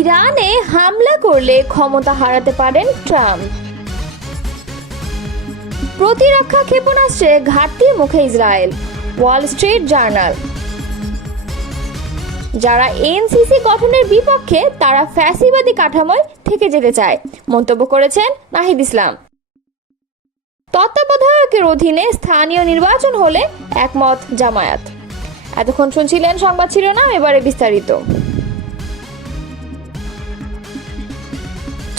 ইরানে হামলা করলে ক্ষমতা হারাতে পারেন ট্রাম্প। প্রতিরক্ষা ক্ষেপণাস্ত্রে ঘাটতির মুখে ইসরায়েল, ওয়াল স্ট্রিট জার্নাল। যারা এনসিসি গঠনের বিপক্ষে তারা ফ্যাসিবাদী কাঠামোয় থেকে যেতে চায়, মন্তব্য করেছেন নাহিদ ইসলাম। তত্ত্বাবধায়কের অধীনে স্থানীয় নির্বাচন হলে একমত জামায়াত। এতক্ষণ শুনছিলেন সংবাদ শিরোনাম, এবারে বিস্তারিত।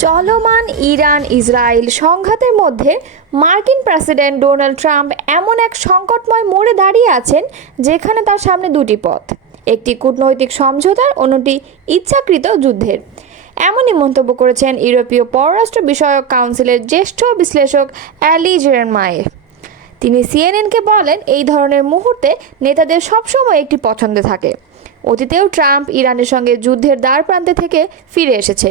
চলমান ইরান ইসরায়েল সংঘাতের মধ্যে মার্কিন প্রেসিডেন্ট ডোনাল্ড ট্রাম্প এমন এক সংকটময় মোড়ে দাঁড়িয়ে আছেন যেখানে তার সামনে দুটি পথ, একটি কূটনৈতিক সমঝোতার, অন্যটি ইচ্ছাকৃত যুদ্ধের। এমনই মন্তব্য করেছেন ইউরোপীয় পররাষ্ট্র বিষয়ক কাউন্সিলের জ্যেষ্ঠ বিশ্লেষক অ্যালি জেরেমায়ের। তিনি সিএনএনকে বলেন, এই ধরনের মুহূর্তে নেতাদের সবসময় একটি পছন্দ থাকে। অতীতেও ট্রাম্প ইরানের সঙ্গে যুদ্ধের দ্বার প্রান্তে থেকে ফিরে এসেছে,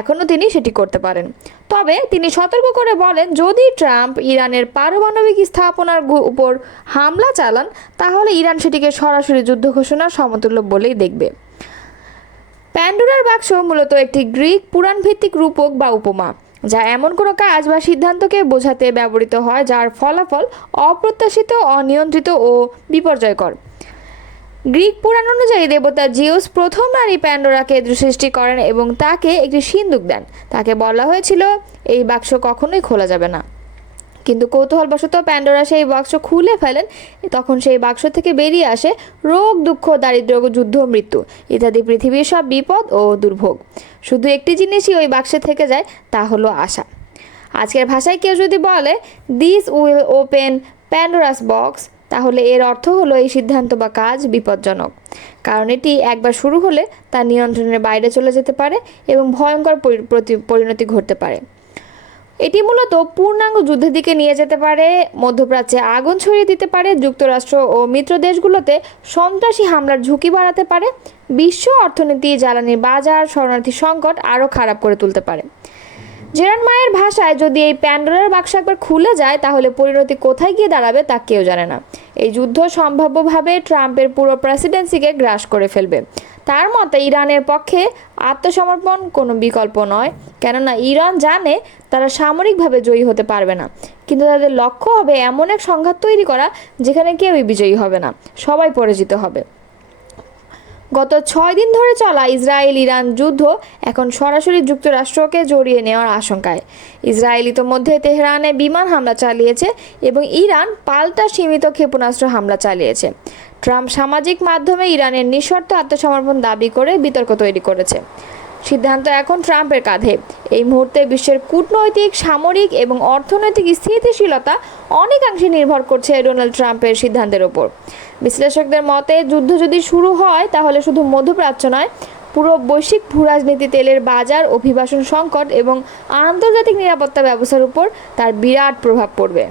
এখনও তিনি সেটি করতে পারেন। তবে তিনি সতর্ক করে বলেন, যদি ট্রাম্প ইরানের পারমাণবিক স্থাপনার উপর হামলা চালান তাহলে ইরান সেটিকে সরাসরি যুদ্ধ ঘোষণার সমতুল্য বলেই দেখবে। প্যান্ডোরার বাক্স মূলত একটি গ্রিক পুরাণভিত্তিক রূপক বা উপমা, যা এমন কোনো কাজ বা সিদ্ধান্তকে বোঝাতে ব্যবহৃত হয় যার ফলাফল অপ্রত্যাশিত, অনিয়ন্ত্রিত ও বিপর্যয়কর। গ্রিক পুরাণ অনুযায়ী দেবতা জিউস প্রথম নারী প্যান্ডোরাকে সৃষ্টি করেন এবং তাকে একটি সিন্দুক দেন। তাকে বলা হয়েছিল এই বাক্স কখনোই খোলা যাবে না, কিন্তু কৌতূহলবশত প্যান্ডোরা সেই বাক্স খুলে ফেলেন। তখন সেই বাক্স থেকে বেরিয়ে আসে রোগ, দুঃখ, দারিদ্র্য, যুদ্ধ, মৃত্যু ইত্যাদি পৃথিবীর সব বিপদ ও দুর্ভোগ। শুধু একটি জিনিসই ওই বাক্সে থেকে যায়, তা হলো আশা। আজকের ভাষায় কেউ যদি বলে this will open Pandora's box, তাহলে এর অর্থ হলো এই সিদ্ধান্ত বা কাজ বিপজ্জনক, কারণ এটি একবার শুরু হলে তা নিয়ন্ত্রণের বাইরে চলে যেতে পারে এবং ভয়ঙ্কর পরিণতি ঘটতে পারে। এটি মূলত পূর্ণাঙ্গ যুদ্ধের দিকে নিয়ে যেতে পারে, মধ্যপ্রাচ্যে আগুন ছড়িয়ে দিতে পারে, যুক্তরাষ্ট্র ও মিত্র দেশগুলোতে সন্ত্রাসী হামলার ঝুঁকি বাড়াতে পারে, বিশ্ব অর্থনীতি, জ্বালানির বাজার, শরণার্থী সংকট আরও খারাপ করে তুলতে পারে। জেরেমায়ের ভাষায়, যদি এই প্যান্ডোরার বাক্স একবার খুলে যায় তাহলে পরিণতি কোথায় গিয়ে দাঁড়াবে তা কেউ জানে না। এই যুদ্ধ সম্ভাব্যভাবে ট্রাম্পের পুরো প্রেসিডেন্সিকে গ্রাস করে ফেলবে। তার মতে ইরানের পক্ষে আত্মসমর্পণ কোনো বিকল্প নয়, কেননা ইরান জানে তারা সামরিকভাবে জয়ী হতে পারবে না, কিন্তু তাদের লক্ষ্য হবে এমন এক সংঘাত তৈরি করা যেখানে কেউই বিজয়ী হবে না, সবাই পরাজিত হবে। গত 6 দিন ধরে চলা ইসরায়েল ইরান যুদ্ধ এখন সরাসরি যুক্তরাষ্ট্রকে জড়িয়ে নেওয়ার আশঙ্কায়। ইসরায়েল ইতোমধ্যে তেহরানে বিমান হামলা চালিয়েছে এবং ইরান পাল্টা সীমিত ক্ষেপণাস্ত্র হামলা চালিয়েছে। ট্রাম্প সামাজিক মাধ্যমে ইরানের নিঃশর্ত আত্মসমর্পণ দাবি করে বিতর্ক তৈরি করেছে। সিদ্ধান্ত এখন ট্রাম্পের কাঁধে। এই মুহূর্তে বিশ্বের কূটনৈতিক, সামরিক এবং অর্থনৈতিক স্থিতিশীলতা অনেকাংশে নির্ভর করছে ডোনাল্ড ট্রাম্পের সিদ্ধান্তের ওপর। বিশ্লেষকদের মতে, যুদ্ধ যদি শুরু হয় তাহলে শুধু মধ্যপ্রাচ্য নয়, পুরো বৈশ্বিক ভূরাজনীতি, তেলের বাজার, অভিবাসন সংকট এবং আন্তর্জাতিক নিরাপত্তা ব্যবস্থার উপর তার বিরাট প্রভাব পড়বে।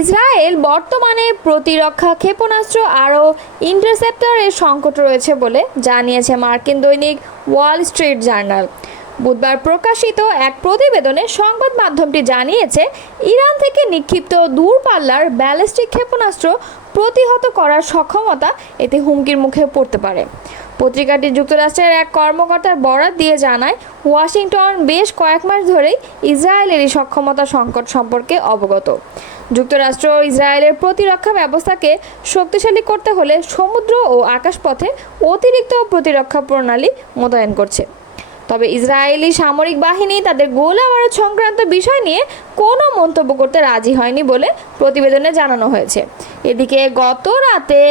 ইসরায়েল বর্তমানে প্রতিরক্ষা ক্ষেপণাস্ত্র আরও ইন্টারসেপ্টরের সংকট রয়েছে বলে জানিয়েছে মার্কিন দৈনিক ওয়াল স্ট্রিট জার্নাল। বুধবার প্রকাশিত এক প্রতিবেদনে সংবাদ মাধ্যমটি জানিয়েছে, ইরান থেকে নিক্ষিপ্ত দূরপাল্লার ব্যালিস্টিক ক্ষেপণাস্ত্র প্রতিহত করার সক্ষমতা এতে হুমকির মুখে পড়তে পারে। পত্রিকাটি যুক্তরাষ্ট্রের এক কর্মকর্তার বরাত দিয়ে জানায়, ওয়াশিংটন বেশ কয়েক মাস ধরেই ইসরায়েলের এই সক্ষমতা সংকট সম্পর্কে অবগত। যুক্তরাষ্ট্র ইসরায়েলের প্রতিরক্ষা ব্যবস্থাকে শক্তিশালী করতে হলে সমুদ্র ও আকাশপথে অতিরিক্ত প্রতিরক্ষা প্রণালী মোতায়েন করছে। তবে ইসরায়েলি সামরিক বাহিনী তাদের গোলাবারুদ সংক্রান্ত বিষয় নিয়ে কোনো মন্তব্য করতে রাজি হয়নি বলে প্রতিবেদনে জানানো হয়েছে। এদিকে গত রাতে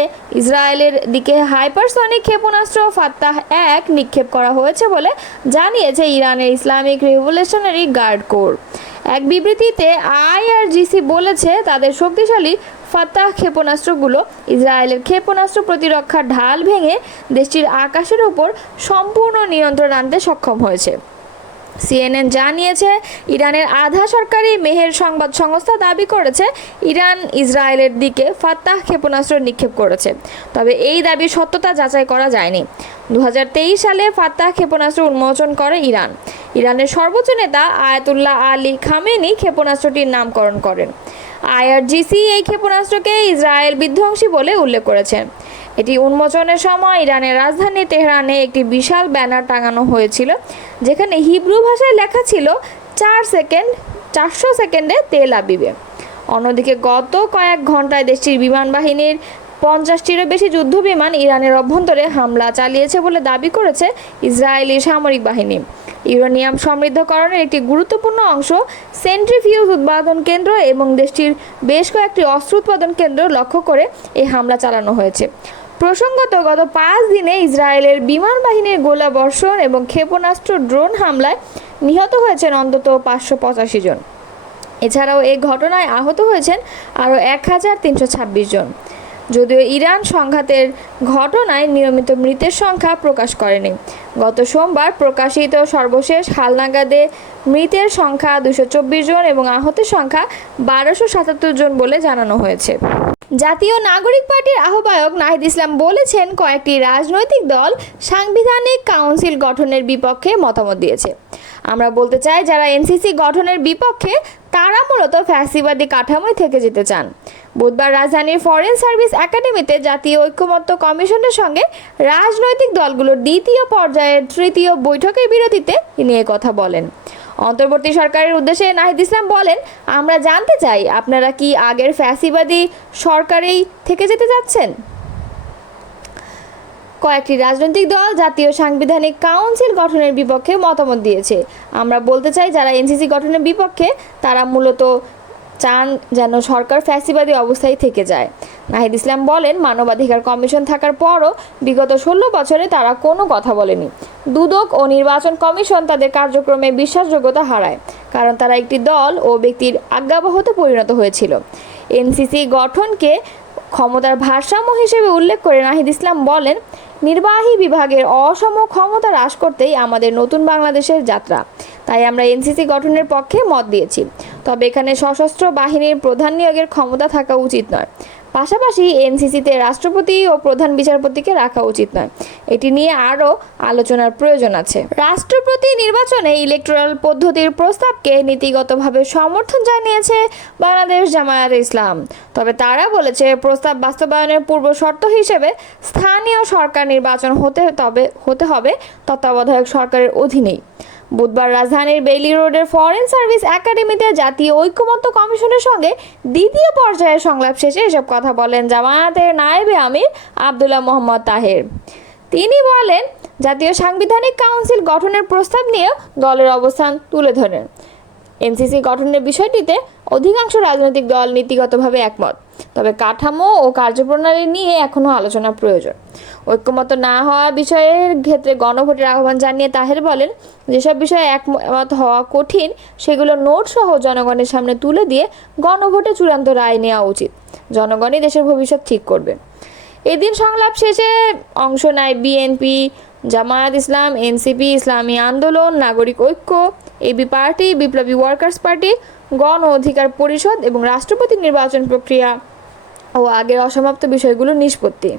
ইসরায়েলের দিকে হাইপারসনিক ক্ষেপণাস্ত্র ফাত্তাহ-1 নিক্ষেপ করা হয়েছে বলে জানিয়েছে ইরানের ইসলামিক রেভলিউশনারি গার্ড কোর। এক বিবৃতিতে আইআরজিসি বলেছে, তাদের শক্তিশালী ফাত্তাহ ক্ষেপণাস্ত্রগুলো ইসরায়েলের ক্ষেপণাস্ত্র প্রতিরক্ষার ঢাল ভেঙে দেশটির আকাশের উপর সম্পূর্ণ নিয়ন্ত্রণ আনতে সক্ষম হয়েছে। সিএনএন জানিয়েছে, ইরানের আধা সরকারি মেহের সংবাদ সংস্থা দাবি করেছে ইরান ইসরায়েলের দিকে ফাত্তাহ ক্ষেপণাস্ত্র নিক্ষেপ করেছে, তবে এই দাবির সত্যতা যাচাই করা যায়নি। 2023 সালে ফাত্তাহ ক্ষেপণাস্ত্র উন্মোচন করে ইরান। ইরানের সর্বোচ্চ নেতা আয়াতুল্লাহ আলী খামেনি ক্ষেপণাস্ত্রটির নামকরণ করেন। আইআরজিসি এই ক্ষেপণাস্ত্রকে ইসরায়েল বিধ্বংসী বলে উল্লেখ করেছে। এটি উন্মোচনের সময় ইরানের রাজধানী তেহরানে একটি বিশাল ব্যানার টাঙানো হয়েছিল, যেখানে হিব্রু ভাষায় লেখা ছিল 400 সেকেন্ডে তেল আবিবে। অন্যদিকে গত কয়েক ঘন্টায় দেশটির বিমান বাহিনীর 50টিরও বেশি যুদ্ধবিমান ইরানের অভ্যন্তরে হামলা চালিয়েছে বলে দাবি করেছে ইসরায়েলি সামরিক বাহিনী। ইউরেনিয়াম সমৃদ্ধকরণের একটি গুরুত্বপূর্ণ অংশ সেন্ট্রিফিউজ উৎপাদন কেন্দ্র এবং দেশটির বেশ কয়েকটি অস্ত্র উৎপাদন কেন্দ্র লক্ষ্য করে এই হামলা চালানো হয়েছে। প্রসঙ্গত, গত 5 দিনে ইসরায়েলের বিমান বাহিনীর গোলাবর্ষণ এবং ক্ষেপণাস্ত্র ড্রোন হামলায় নিহত হয়েছেন অন্তত 585 জন। এছাড়াও এই ঘটনায় আহত হয়েছেন আরও 1326 জন। যদিও ইরান সংঘাতের ঘটনায় নিয়মিত মৃতের সংখ্যা প্রকাশ করেনি। গত সোমবার প্রকাশিত সর্বশেষ হালনাগাদে মৃতের সংখ্যা 224 জন এবং আহতের সংখ্যা 1277 জন বলে জানানো হয়েছে। জাতীয় নাগরিক পার্টির আহ্বায়ক নাহিদ ইসলাম বলেছেন, কয়েকটি রাজনৈতিক দল সাংবিধানিক কাউন্সিল গঠনের বিপক্ষে মতামত দিয়েছে। আমরা বলতে চাই, যারা এনসিসি গঠনের বিপক্ষে তারা মূলত ফ্যাসিবাদী কাঠামোয় থেকে যেতে চান। বুধবার রাজধানীর ফরেন সার্ভিস একাডেমিতে জাতীয় ঐক্যমত্য কমিশনের সঙ্গে রাজনৈতিক দলগুলোর দ্বিতীয় পর্যায়ের তৃতীয় বৈঠকের বিরতিতে তিনি কথা বলেন। অন্তর্বর্তী সরকারের উদ্দেশ্যে নাহিদ ইসলাম বলেন, আমরা জানতে চাই আপনারা কি আগের ফ্যাসিবাদী সরকারেই থেকে যেতে যাচ্ছেন? কয়েকটি রাজনৈতিক দল জাতীয় সাংবিধানিক কাউন্সিল গঠনের বিপক্ষে মতামত দিয়েছে। আমরা বলতে চাই, যারা এনসিসি গঠনের বিপক্ষে তারা মূলত চান যেন সরকার ফ্যাসিবাদী অবস্থায় থেকে যায়। নাহিদ ইসলাম বলেন, মানবাধিকার কমিশন থাকার পরও বিগত 16 বছরে তারা কোনো কথা বলেনি। দুদক ও নির্বাচন কমিশন তাদের কার্যক্রমে বিশ্বাসযোগ্যতা হারায়, কারণ তারা একটি দল ও ব্যক্তির আজ্ঞাবহতে পরিণত হয়েছিল। এনসিসি গঠনকে ক্ষমতার ভারসাম্য হিসেবে উল্লেখ করে নাহিদ ইসলাম বলেন, নির্বাহী বিভাগের অসম ক্ষমতা হ্রাস করতেই আমাদের নতুন বাংলাদেশের যাত্রা। তাই আমরা এনসিসি গঠনের পক্ষে মত দিয়েছি। তবে এখানে সশস্ত্র বাহিনীর প্রধান নিয়োগের ক্ষমতা থাকা উচিত নয়। পাশাপাশি এনসিসিতে রাষ্ট্রপতি ও প্রধান বিচারপতিকে রাখা উচিত নয়। এটি নিয়ে আরও আলোচনার প্রয়োজন আছে। রাষ্ট্রপতি নির্বাচনে ইলেকটোরাল পদ্ধতির প্রস্তাবকে নীতিগতভাবে সমর্থন জানিয়েছে বাংলাদেশ জামায়াতে ইসলাম। তবে তারা বলেছে, প্রস্তাব বাস্তবায়নের পূর্ব শর্ত হিসেবে স্থানীয় সরকার নির্বাচন হতে হবে তত্ত্বাবধায়ক সরকারের অধীনেই। বুধবার রাজধানীর বেইলি রোডের ফরেন সার্ভিস একাডেমিতে জাতীয় ঐক্যমত্য কমিশনের সঙ্গে দ্বিতীয় পর্যায়ের সংলাপ শেষে এসব কথা বলেন জামায়াতের নায়েবে আমির আব্দুল্লাহ মোহাম্মদ তাহের। তিনি বলেন, জাতীয় সাংবিধানিক কাউন্সিল গঠনের প্রস্তাব নিয়েও দলের অবস্থান তুলে ধরেন। এনসিসি গঠনের বিষয়টিতে অধিকাংশ রাজনৈতিক দল নীতিগতভাবে একমত, তবে কাঠামো ও কার্যপ্রণালী নিয়ে এখনও আলোচনা প্রয়োজন। ঐক্যমত না হওয়া বিষয়ের ক্ষেত্রে গণভোটের আহ্বান জানিয়ে তাহের বলেন, যেসব বিষয়ে একমত হওয়া কঠিন সেগুলো নোট সহ জনগণের সামনে তুলে দিয়ে গণভোটে চূড়ান্ত রায় নেওয়া উচিত। জনগণই দেশের ভবিষ্যৎ ঠিক করবে। এদিন সংলাপ শেষে অংশ নেয় বিএনপি, জামায়াত ইসলাম, এনসিপি, ইসলামী আন্দোলন, নাগরিক ঐক্য, এবি পার্টি, বিপ্লবী ওয়ার্কার্স পার্টি, গণ অধিকার পরিষদ এবং রাষ্ট্রপতি নির্বাচন প্রক্রিয়া ও আগের অসমাপ্ত বিষয়গুলো নিষ্পত্তি।